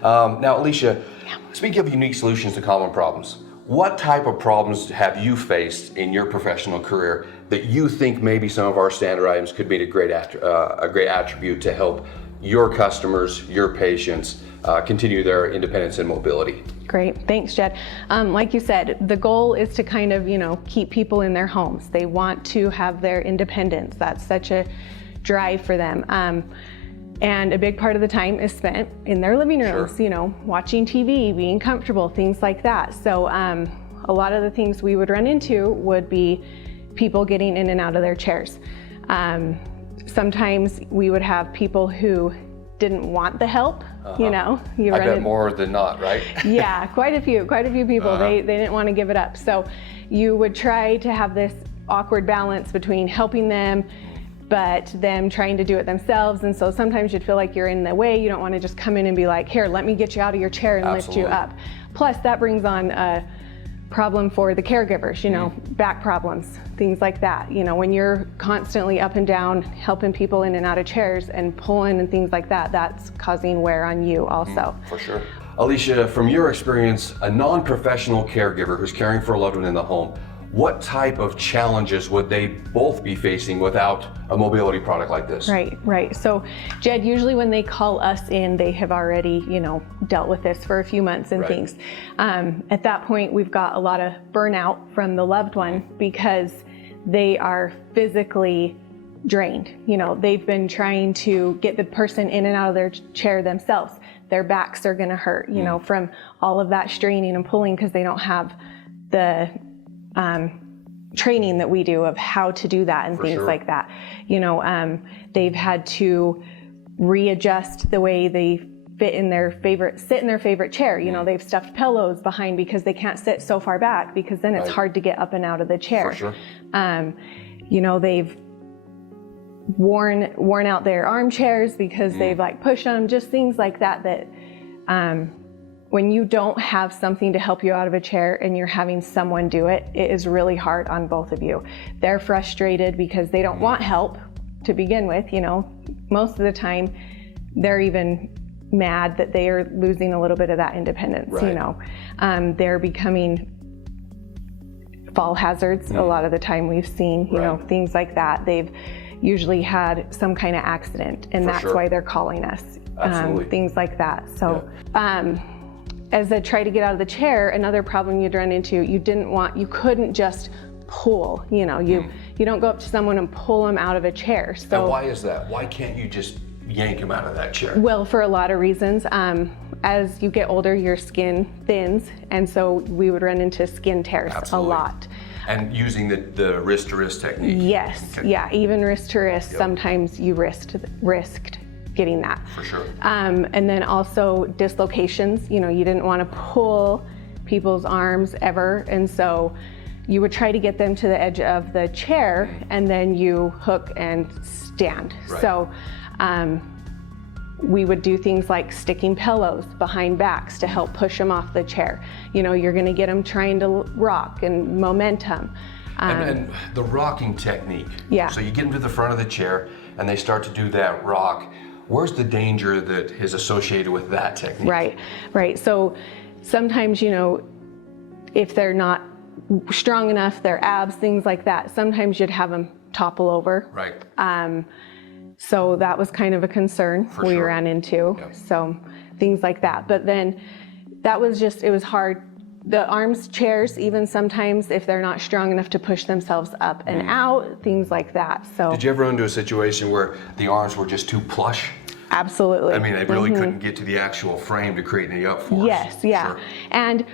Now, Alisha, speaking of unique solutions to common problems, what type of problems have you faced in your professional career that you think maybe some of our standard items could be a great attribute to help your customers, your patients, continue their independence and mobility? Great, thanks, Jed. Like you said, the goal is to kind of, keep people in their homes. They want to have their independence. That's such a drive for them. And a big part of the time is spent in their living rooms, Sure. Watching TV, being comfortable, things like that. So a lot of the things we would run into would be people getting in and out of their chairs. Sometimes we would have people who didn't want the help, I bet more than not, right? Yeah, quite a few people, they didn't want to give it up. So you would try to have this awkward balance between helping them, but them trying to do it themselves. And so sometimes you'd feel like you're in the way. You don't want to just come in and be like, here, let me get you out of your chair and lift you up. Plus that brings on a problem for the caregivers, back problems, things like that. When you're constantly up and down, helping people in and out of chairs and pulling and things like that, that's causing wear on you also. For sure. Alisha, from your experience, a non-professional caregiver who's caring for a loved one in the home, what type of challenges would they both be facing without a mobility product like this? Right. So, Jed, usually when they call us in, they have already, dealt with this for a few months and things. At that point, we've got a lot of burnout from the loved one because they are physically drained. They've been trying to get the person in and out of their chair themselves. Their backs are gonna hurt, from all of that straining and pulling because they don't have the training that we do of how to do that and things like that. They've had to readjust the way they sit in their favorite chair. They've stuffed pillows behind because they can't sit so far back because then it's hard to get up and out of the chair. For sure. They've worn out their armchairs because they've pushed on them, just things like that when you don't have something to help you out of a chair and you're having someone do it, it is really hard on both of you. They're frustrated because they don't want help to begin with. Most of the time they're even mad that they are losing a little bit of that independence. They're becoming fall hazards a lot of the time. We've seen things like that. They've usually had some kind of accident and that's why they're calling us. Things like that. So as they try to get out of the chair, another problem you'd run into, you couldn't just pull, you don't go up to someone and pull them out of a chair. So and why is that? Why can't you just yank them out of that chair? Well, for a lot of reasons. As you get older, your skin thins, and so we would run into skin tears a lot. And using the wrist-to-wrist technique? Yes, even wrist-to-wrist, sometimes you risked getting that. For sure. And then also dislocations. You didn't want to pull people's arms ever, and so you would try to get them to the edge of the chair and then you hook and stand. So we would do things like sticking pillows behind backs to help push them off the chair. You're going to get them trying to rock and momentum. And the rocking technique. So you get them to the front of the chair and they start to do that rock. Where's the danger that is associated with that technique? Right. So sometimes, if they're not strong enough, their abs, things like that, sometimes you'd have them topple over. So that was kind of a concern we ran into. So things like that. But then it was hard. The arms chairs, even sometimes if they're not strong enough to push themselves up and out, things like that. So did you ever run into a situation where the arms were just too plush? Absolutely. I mean, they really couldn't get to the actual frame to create any up-force. Yes, and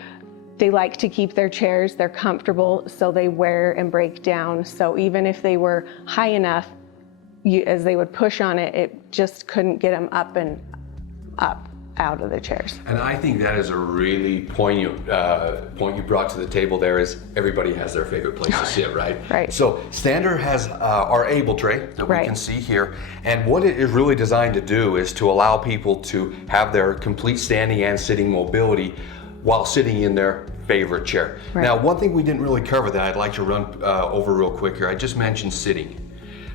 they like to keep their chairs, they're comfortable, so they wear and break down. So even if they were high enough, as they would push on it, it just couldn't get them up and up out of the chairs. And I think that is a really point you brought to the table there is everybody has their favorite place to sit, right? So Standard has our Able tray that we can see here. And what it is really designed to do is to allow people to have their complete standing and sitting mobility while sitting in their favorite chair. Now, one thing we didn't really cover that I'd like to run over real quick here, I just mentioned sitting.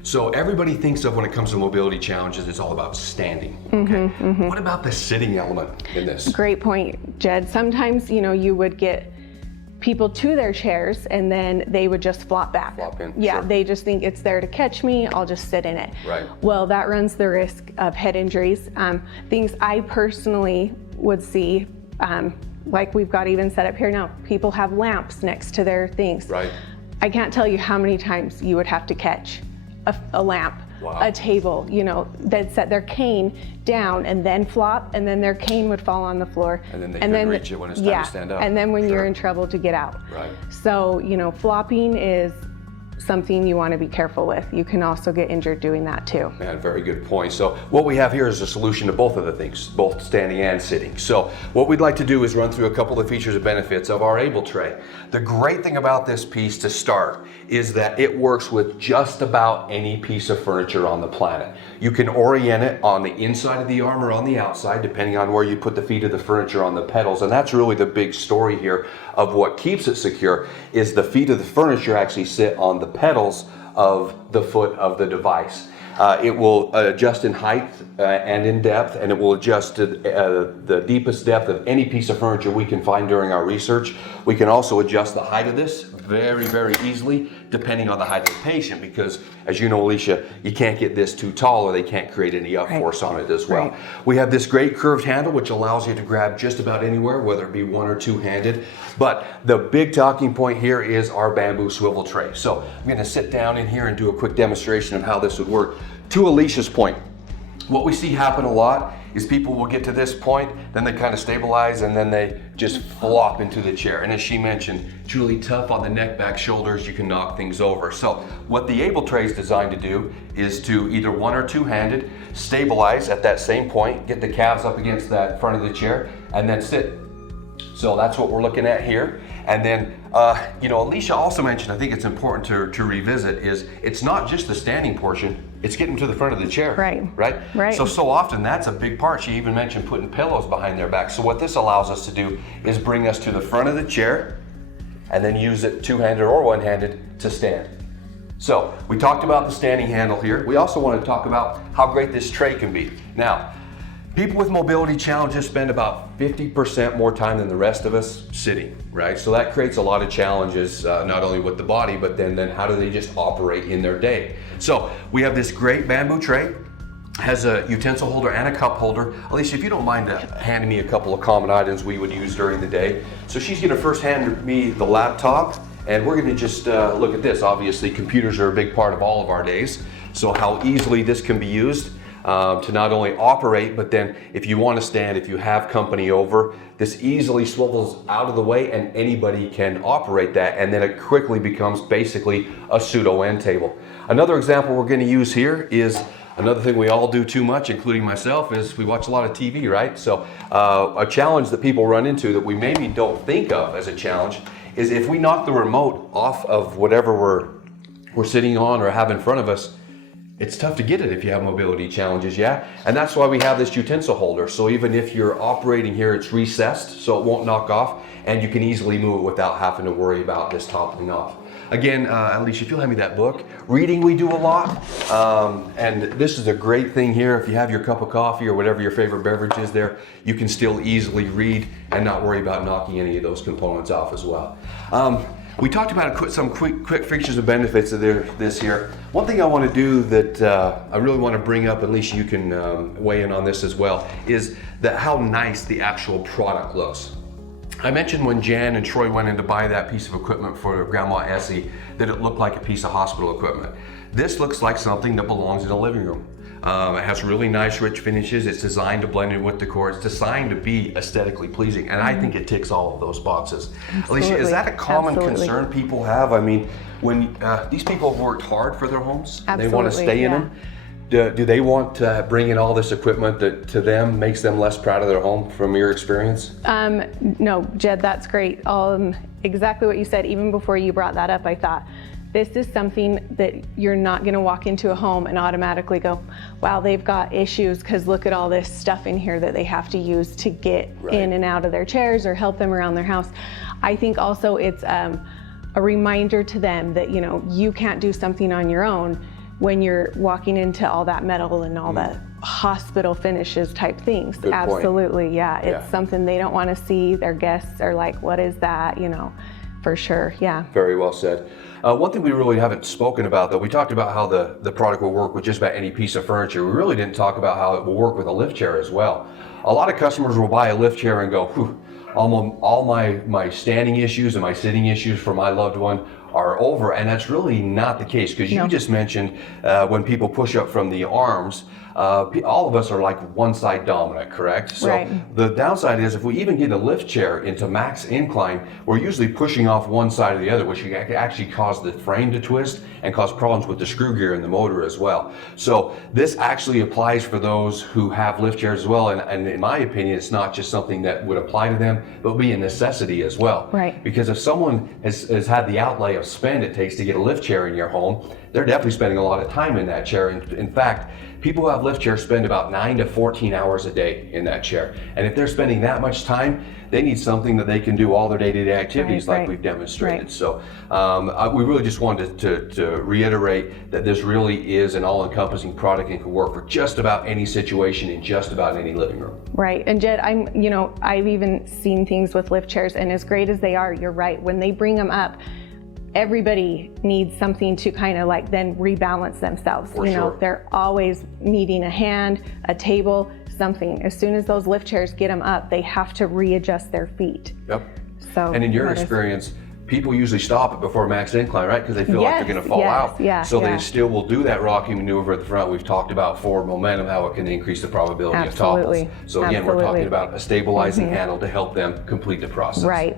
So everybody thinks of when it comes to mobility challenges, it's all about standing. Okay. What about the sitting element in this? Great point, Jed. Sometimes, you would get people to their chairs and then they would just flop back. Flop in. Yeah, sure. they just think it's there to catch me, I'll just sit in it. Right. Well, that runs the risk of head injuries. Things I personally would see, like we've got even set up here now, people have lamps next to their things. Right. I can't tell you how many times you would have to catch a lamp, wow. a table, they'd set their cane down and then flop, and then their cane would fall on the floor. And then they couldn't reach it when it's time to stand up. And then when Sure. you're in trouble to get out. Right. So, flopping is something you want to be careful with. You can also get injured doing that too. Man, very good point. So what we have here is a solution to both of the things, both standing and sitting. So what we'd like to do is run through a couple of features and benefits of our Able Tray. The great thing about this piece to start is that it works with just about any piece of furniture on the planet. You can orient it on the inside of the arm or on the outside, depending on where you put the feet of the furniture on the pedals. And that's really the big story here of what keeps it secure, is the feet of the furniture actually sit on the pedals of the foot of the device. It will adjust in height and in depth, and it will adjust to the deepest depth of any piece of furniture we can find during our research. We can also adjust the height of this very, very easily, depending on the height of the patient, because as you know, Alisha, you can't get this too tall or they can't create any up force on it as well. Right. We have this great curved handle, which allows you to grab just about anywhere, whether it be one or two-handed. But the big talking point here is our bamboo swivel tray. So I'm gonna sit down in here and do a quick demonstration of how this would work. To Alicia's point, what we see happen a lot is people will get to this point, then they kind of stabilize, and then they just flop into the chair. And as she mentioned, it's really tough on the neck, back, shoulders, you can knock things over. So what the Able Tray is designed to do is to either one or two-handed, stabilize at that same point, get the calves up against that front of the chair, and then sit. So that's what we're looking at here. And then, Alisha also mentioned, I think it's important to revisit, is it's not just the standing portion, it's getting to the front of the chair. Right? So often that's a big part. She even mentioned putting pillows behind their back. So what this allows us to do is bring us to the front of the chair and then use it two-handed or one-handed to stand. So we talked about the standing handle here. We also want to talk about how great this tray can be. Now, people with mobility challenges spend about 50% more time than the rest of us sitting, right? So that creates a lot of challenges, not only with the body, but then how do they just operate in their day? So we have this great bamboo tray, has a utensil holder and a cup holder. Alisha, if you don't mind handing me a couple of common items we would use during the day. So she's gonna first hand me the laptop, and we're gonna just look at this. Obviously, computers are a big part of all of our days. So how easily this can be used to not only operate, but then if you want to stand, if you have company over, this easily swivels out of the way and anybody can operate that, and then it quickly becomes basically a pseudo end table. Another example we're going to use here is another thing we all do too much, including myself, is we watch a lot of TV, right? So a challenge that people run into that we maybe don't think of as a challenge is if we knock the remote off of whatever we're sitting on or have in front of us, it's tough to get it if you have mobility challenges, yeah? And that's why we have this utensil holder. So even if you're operating here, it's recessed, so it won't knock off, and you can easily move it without having to worry about this toppling off. Again, Alisha, if you'll hand me that book. Reading we do a lot, and this is a great thing here. If you have your cup of coffee or whatever your favorite beverage is there, you can still easily read and not worry about knocking any of those components off as well. We talked about some quick features and benefits of this here. One thing I want to do that I really want to bring up, at least you can weigh in on this as well, is that how nice the actual product looks. I mentioned when Jan and Troy went in to buy that piece of equipment for Grandma Essie that it looked like a piece of hospital equipment. This looks like something that belongs in a living room. It has really nice rich finishes. It's designed to blend in with decor. It's designed to be aesthetically pleasing, and I think it ticks all of those boxes. Absolutely. Alisha, is that a common concern people have? I mean, when these people have worked hard for their homes, and they want to stay in them, do they want to bring in all this equipment that to them makes them less proud of their home from your experience? No, Jed, that's great. Exactly what you said. Even before you brought that up, I thought, this is something that you're not going to walk into a home and automatically go, wow, they've got issues because look at all this stuff in here that they have to use to get in and out of their chairs or help them around their house. I think also it's a reminder to them that, you can't do something on your own. when you're walking into all that metal and all the hospital finishes type things. Good point. Absolutely, yeah. It's something they don't want to see. Their guests are like, what is that? You know, for sure, yeah. Very well said. One thing we really haven't spoken about, though, we talked about how the product will work with just about any piece of furniture. We really didn't talk about how it will work with a lift chair as well. A lot of customers will buy a lift chair and go, whew, all my standing issues and my sitting issues for my loved one are over, and that's really not the case, because you just mentioned when people push up from the arms, all of us are like one side dominant, correct? So the downside is if we even get a lift chair into max incline, we're usually pushing off one side or the other, which can actually cause the frame to twist and cause problems with the screw gear and the motor as well. So this actually applies for those who have lift chairs as well, and in my opinion, it's not just something that would apply to them, but be a necessity as well. Right. Because if someone has had the outlay of spend it takes to get a lift chair in your home, they're definitely spending a lot of time in that chair. In fact, people who have lift chairs spend about 9 to 14 hours a day in that chair. And if they're spending that much time, they need something that they can do all their day-to-day activities like we've demonstrated. So we really just wanted to reiterate that this really is an all-encompassing product and can work for just about any situation in just about any living room. Right. And Jed, I've even seen things with lift chairs, and as great as they are, you're right. When they bring them up, everybody needs something to kind of like then rebalance themselves. They're always needing a hand, a table, something. As soon as those lift chairs get them up, they have to readjust their feet. Yep. So, and in your experience, people usually stop it before max incline, right? Because they feel like they're going to fall out. So they still will do that rocking maneuver at the front. We've talked about forward momentum, how it can increase the probability of topples. So again, we're talking about a stabilizing handle to help them complete the process. Right.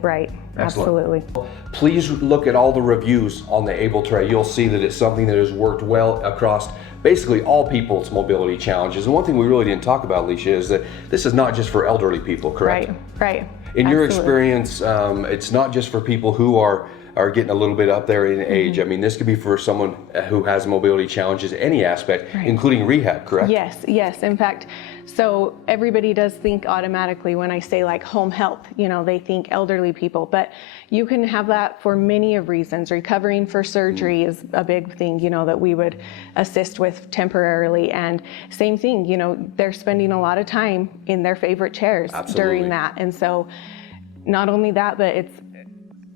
Excellent. Absolutely. Please look at all the reviews on the Able Tray. You'll see that it's something that has worked well across basically all people's mobility challenges. And one thing we really didn't talk about, Alisha, is that this is not just for elderly people, correct? Right. In your experience, it's not just for people who are getting a little bit up there in age. I mean, this could be for someone who has mobility challenges, any aspect, including rehab, correct? Yes. In fact, so everybody does think automatically when I say like home health, they think elderly people, but you can have that for many of reasons. Recovering for surgery is a big thing, that we would assist with temporarily. And same thing, they're spending a lot of time in their favorite chairs during that. And so not only that, but it's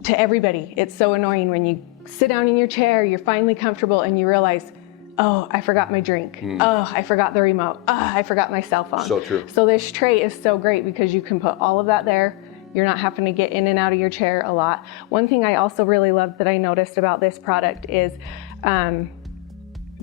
to everybody. It's so annoying when you sit down in your chair, you're finally comfortable, and you realize, oh, I forgot my drink. Oh, I forgot the remote. Oh, I forgot my cell phone. So true. So this tray is so great because you can put all of that there. You're not having to get in and out of your chair a lot. One thing I also really love that I noticed about this product is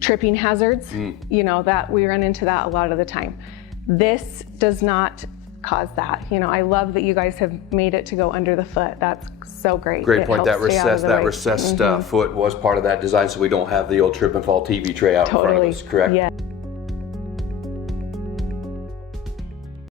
tripping hazards. That we run into that a lot of the time. This does not cause that. I love that you guys have made it to go under the foot. That's so great. Great point. That recessed foot was part of that design, so we don't have the old trip and fall TV tray out in front of us, correct? Yeah.